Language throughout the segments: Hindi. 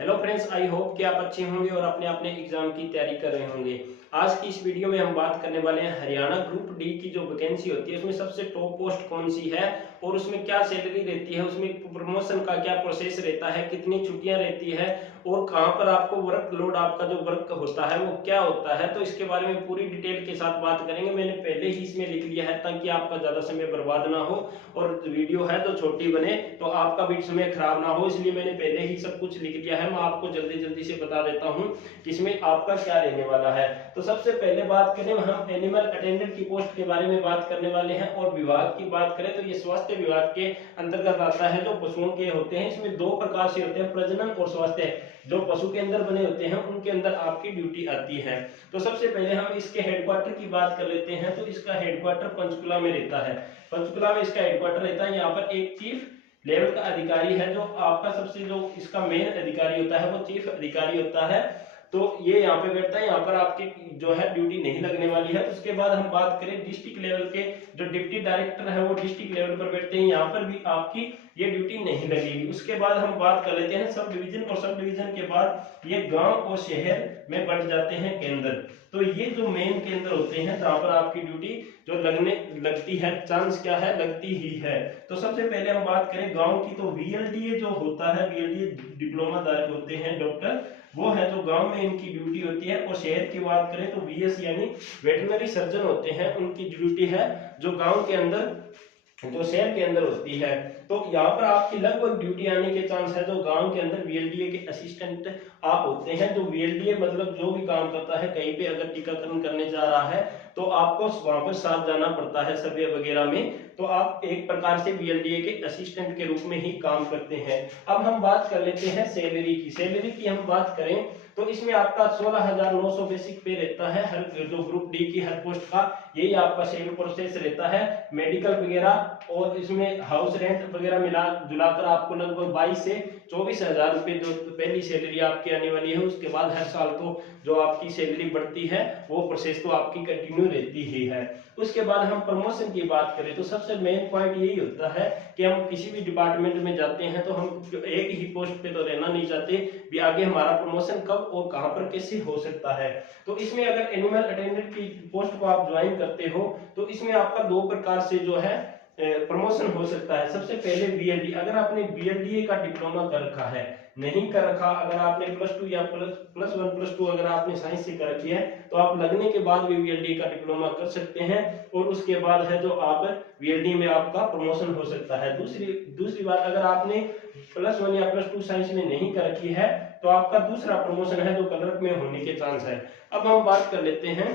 हेलो फ्रेंड्स, आई होप कि आप अच्छे होंगे और अपने अपने एग्जाम की तैयारी कर रहे होंगे। आज की इस वीडियो में हम बात करने वाले हैं हरियाणा ग्रुप डी की जो वैकेंसी होती है उसमें सबसे टॉप पोस्ट कौन सी है और उसमें क्या सैलरी रहती है, उसमें प्रमोशन का क्या प्रोसेस रहता है, कितनी छुट्टियां रहती है और कहां पर आपको वर्क लोड, आपका जो वर्क होता है वो क्या होता है। तो इसके बारे में पूरी डिटेल के साथ बात करेंगे। मैंने पहले ही इसमें लिख लिया है ताकि आपका ज्यादा समय बर्बाद ना हो और वीडियो है तो छोटी बने तो आपका भी समय खराब ना हो, इसलिए मैंने पहले ही सब कुछ लिख लिया है। मैं आपको जल्दी जल्दी से बता देता हूं कि इसमें आपका क्या रहने वाला है। तो सबसे पहले बात करें, हम एनिमल अटेंडेंट की पोस्ट के बारे में बात करने वाले हैं और विभाग की बात करें तो ये स्वास्थ्य विभाग के अंतर्गत आता है। जो पशुओं के होते हैं इसमें दो प्रकार से होते हैं, प्रजनन और स्वास्थ्य। जो पशु के अंदर बने होते हैं उनके अंदर आपकी ड्यूटी आती है। तो सबसे पहले हम इसके हेडक्वार्टर की बात कर लेते हैं। तो इसका हेडक्वार्टर पंचकुला में रहता है। पंचकुला में इसका हेडक्वार्टर रहता है। यहाँ पर एक चीफ लेवल का अधिकारी है, जो आपका सबसे जो इसका मेन अधिकारी होता है वो चीफ अधिकारी होता है। तो ये यहाँ पे बैठता है। यहाँ पर आपकी जो है ड्यूटी नहीं लगने वाली है। उसके बाद हम बात करें डिस्ट्रिक्ट लेवल के, जो डिप्टी डायरेक्टर है वो डिस्ट्रिक्ट लेवल पर बैठते हैं। यहाँ पर भी आपकी ये ड्यूटी नहीं लगेगी। उसके बाद हम बात कर लेते हैं सब डिवीजन, और सब डिवीजन के बाद ये गांव और शहर में बढ़ जाते हैं केंद्र। तो ये जो मेन केंद्र होते हैं जहां पर आपकी ड्यूटी जो लगती है, चांस क्या है, लगती ही है। तो सबसे पहले हम बात करें गांव की, तो वीएलडीए जो होता है, वीएलडीए डिप्लोमा धारक होते हैं डॉक्टर, वो है जो गांव में इनकी ड्यूटी होती है। और शहर की बात करें तो वीएस यानी वेटनरी सर्जन होते हैं, उनकी ड्यूटी है जो गांव के अंदर, जो शहर के अंदर होती है। तो यहाँ पर आपकी लगभग ड्यूटी आने के चांस है। जो गांव के अंदर वीएलडीए के असिस्टेंट आप होते हैं, जो वीएलडीए मतलब जो भी काम करता है, कहीं पे अगर टीकाकरण करने जा रहा है तो आपको वहां पर साथ जाना पड़ता है सर्वे वगैरह में। तो आप एक प्रकार से वीएलडीए के असिस्टेंट के रूप में ही काम करते हैं। अब हम बात कर लेते हैं सैलरी की। सैलरी की हम बात करें तो इसमें आपका 16,900 बेसिक पे रहता है हर जो ग्रुप डी की हर पोस्ट का। यही आपका सेल प्रोसेस रहता है। मेडिकल वगैरह और इसमें हाउस रेंट वगैरह मिला जुलाकर आपको लगभग 22 से 24,000 रुपए जो पहली सैलरी आपकी आने वाली है। उसके बाद हर साल तो जो आपकी सैलरी बढ़ती है वो प्रोसेस तो आपकी कंटिन्यू रहती ही है। उसके बाद हम प्रमोशन की बात करें तो सबसे मेन पॉइंट यही होता है कि हम किसी भी डिपार्टमेंट में जाते हैं तो हम एक ही पोस्ट पे तो रहना नहीं चाहते, भी आगे हमारा प्रमोशन कब और कहां पर कैसे हो सकता है। तो इसमें अगर एनिमल अटेंडेंट की पोस्ट को आप ज्वाइन करते हो तो इसमें आपका दो प्रकार से जो है प्रमोशन हो सकता है। सबसे पहले बीएलडी, अगर आपने बीएलडीए का डिप्लोमा कर रखा है, नहीं कर रखा, अगर आपने +2 या +1 +2 अगर आपने साइंस से कर रखी है तो आप लगने के बाद भी बीएलडी का डिप्लोमा कर सकते हैं और उसके बाद है जो आप बीएलडी में आपका प्रमोशन हो सकता है। दूसरी बात, अगर आपने +1 या +2 साइंस में नहीं कर रखी है तो आपका दूसरा प्रमोशन है जो क्लर्क में होने के चांस है। अब हम बात कर लेते हैं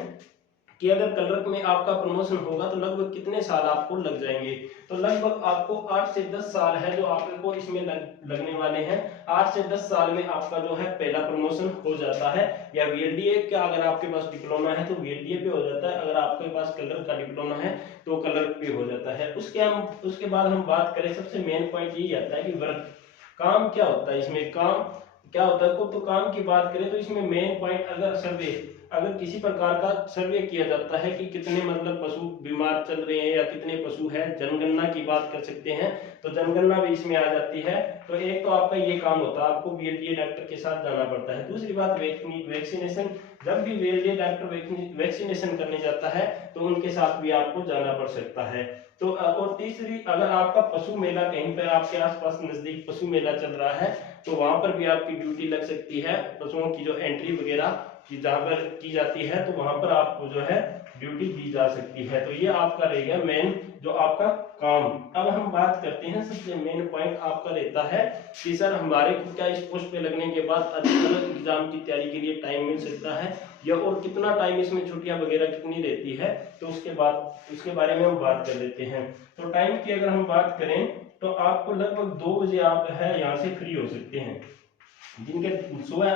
कि अगर क्लर्क में आपका प्रमोशन होगा तो लगभग कितने साल आपको लग जाएंगे। तो लगभग आपको 8 से 10 साल है जो आपको इसमें लगने वाले हैं। 8 से 10 साल में आपका जो है पहला प्रमोशन हो जाता है। या वीएलडीए का अगर आपके पास डिप्लोमा है तो वीएलडीए पे हो जाता है, अगर आपके पास क्लर्क का डिप्लोमा है तो क्लर्क पे हो जाता है। उसके बाद हम बात करें, सबसे मेन पॉइंट यही आता है कि वर्क, काम क्या होता है, इसमें काम क्या होता है। तो काम की बात करें तो इसमें मेन पॉइंट, अगर सर्वे, अगर किसी प्रकार का सर्वे किया जाता है कि कितने मतलब पशु बीमार चल रहे हैं या कितने पशु हैं, जनगणना की बात कर सकते हैं, तो जनगणना भी इसमें आ जाती है। तो एक तो आपका ये काम होता है, आपको वीएलडीए डॉक्टर के साथ जाना पड़ता है। दूसरी बात वैक्सीनेशन, जब भी वीएलडीए डॉक्टर वैक्सीनेशन करने जाता है तो उनके साथ भी आपको जाना पड़ सकता है। तो और तीसरी, अगर आपका पशु मेला कहीं पर आपके आसपास नजदीक पशु मेला चल रहा है तो वहां पर भी आपकी ड्यूटी लग सकती है। पशुओं की जो एंट्री वगैरह की जहां पर की जाती है तो वहां पर आपको जो है ड्यूटी दी जा सकती है। तो ये आपका रहेगा मेन जो आपका काम। अब हम बात करते हैं, सबसे मेन पॉइंट आपका रहता है कि सर हमारे को क्या इस पोस्ट पे लगने के बाद अलग अलग एग्जाम की तैयारी के लिए टाइम मिल सकता है या और कितना टाइम, इसमें छुट्टियां वगैरह कितनी रहती है। तो उसके बारे में हम बात कर लेते हैं। तो टाइम की अगर हम बात करें तो आपको लगभग 2 बजे आप है यहाँ से फ्री हो सकते हैं। जिनके सुबह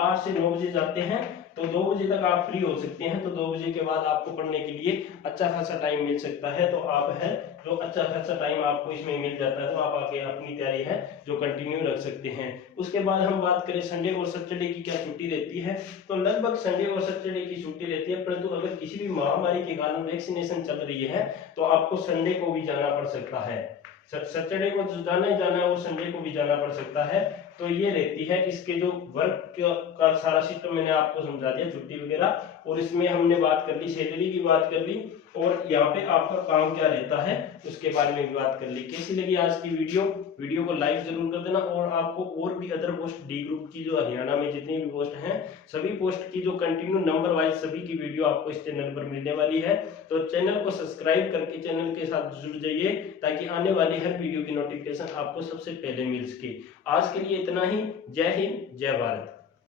8 से 9 बजे जाते हैं तो 2 बजे तक आप फ्री हो सकते हैं। तो 2 बजे के बाद आपको पढ़ने के लिए अच्छा खासा टाइम मिल सकता है। तो आप है जो अच्छा खासा टाइम आपको इसमें मिल जाता है तो आप आगे अपनी तैयारी है जो कंटिन्यू रख सकते हैं। उसके बाद हम बात करें संडे और सैटरडे की क्या छुट्टी रहती है, तो लगभग संडे और सैटरडे की छुट्टी रहती है। परंतु अगर किसी भी महामारी के कारण वैक्सीनेशन चल रही है तो आपको संडे को भी जाना पड़ सकता है। सैटरडे को जाना ही जाना है और संडे को भी जाना पड़ सकता है। तो ये रहती है इसके जो वर्क का सारा सिस्टम मैंने आपको समझा दिया, छुट्टी वगैरह, और इसमें हमने बात कर ली, सैलरी की बात कर ली, और यहाँ पे आपका काम क्या रहता है उसके बारे में भी बात कर ली। कैसी लगी आज की वीडियो को लाइक जरूर कर देना, और आपको और भी अदर पोस्ट डी ग्रुप की जो हरियाणा में जितनी भी पोस्ट हैं सभी पोस्ट की जो कंटिन्यू नंबर वाइज सभी की वीडियो आपको इस चैनल पर मिलने वाली है। तो चैनल को सब्सक्राइब करके चैनल के साथ जुड़ जाइए ताकि आने वाली हर वीडियो की नोटिफिकेशन आपको सबसे पहले मिल सके। आज के लिए इतना ही। जय हिंद, जय भारत।